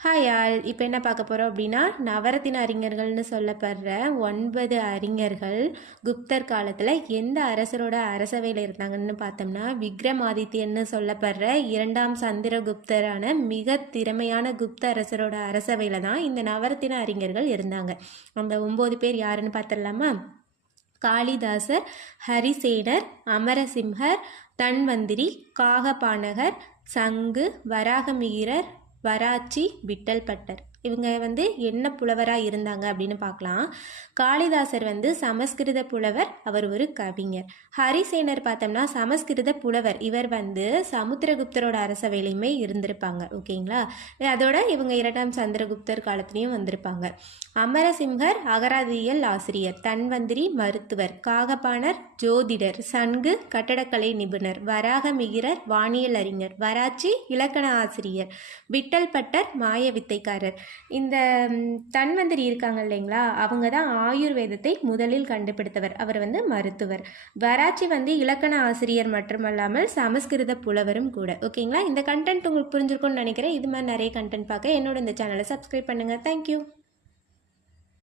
Hi all இப்போ என்ன பார்க்க போகிறோம் அப்படின்னா நவரத்தின அறிஞர்கள்னு சொல்லப்படுற ஒன்பது அறிஞர்கள் குப்தர் காலத்தில் எந்த அரசரோட அரசவையில் இருந்தாங்கன்னு பார்த்தோம்னா விக்ரமாதித்யன்னு சொல்லப்படுற இரண்டாம் சந்திரகுப்தரான மிக திறமையான குப்த அரசரோட அரசவையில் தான் இந்த நவரத்தின அறிஞர்கள் இருந்தாங்க. அந்த ஒம்பது பேர் யாருன்னு பார்த்துடலாமா? காளிதாசர் ஹரிசேனர் அமரசிம்ஹர் தன்வந்திரி காகபானகர் சங்கு வராகமிகிரர் வராச்சி விட்டல்பட்டர் இவங்க வந்து என்ன புலவராக இருந்தாங்க அப்படின்னு பார்க்கலாம். காளிதாசர் வந்து சமஸ்கிருத புலவர் அவர் ஒரு கவிஞர். ஹரிசேனர் பார்த்தோம்னா சமஸ்கிருத புலவர். இவர் வந்து சமுத்திரகுப்தரோட அரசவையிலையுமே இருந்திருப்பாங்க ஓகேங்களா? அதோட இவங்க இரண்டாம் சந்திரகுப்தர் காலத்துலேயும் வந்திருப்பாங்க. அமரசிம்ஹர் அகராதியல் ஆசிரியர் தன்வந்திரி மருத்துவர் காகபாணர் ஜோதிடர் சன்கு கட்டடக்கலை நிபுணர் வராக மிகிரர் வானியல் அறிஞர் வராச்சி இலக்கண ஆசிரியர் விட்டல் பட்டர் மாய வித்தைக்காரர் இந்த தன்வந்திரி இருக்காங்க இல்லைங்களா? அவங்க தான் ஆயுர்வேதத்தை முதலில் கண்டுபிடித்தவர். அவர் வந்து மருத்துவர். வராச்சி வந்து இலக்கண ஆசிரியர் மட்டுமல்லாமல் சமஸ்கிருத புலவரும் கூட. ஓகேங்களா? இந்த கண்டென்ட் உங்களுக்கு புரிஞ்சிருக்கும்னு நினைக்கிறேன். இது மாதிரி நிறைய கண்டென்ட் பார்க்க என்னோட இந்த சேனலை சப்ஸ்கிரைப் பண்ணுங்கள் தேங்க்யூ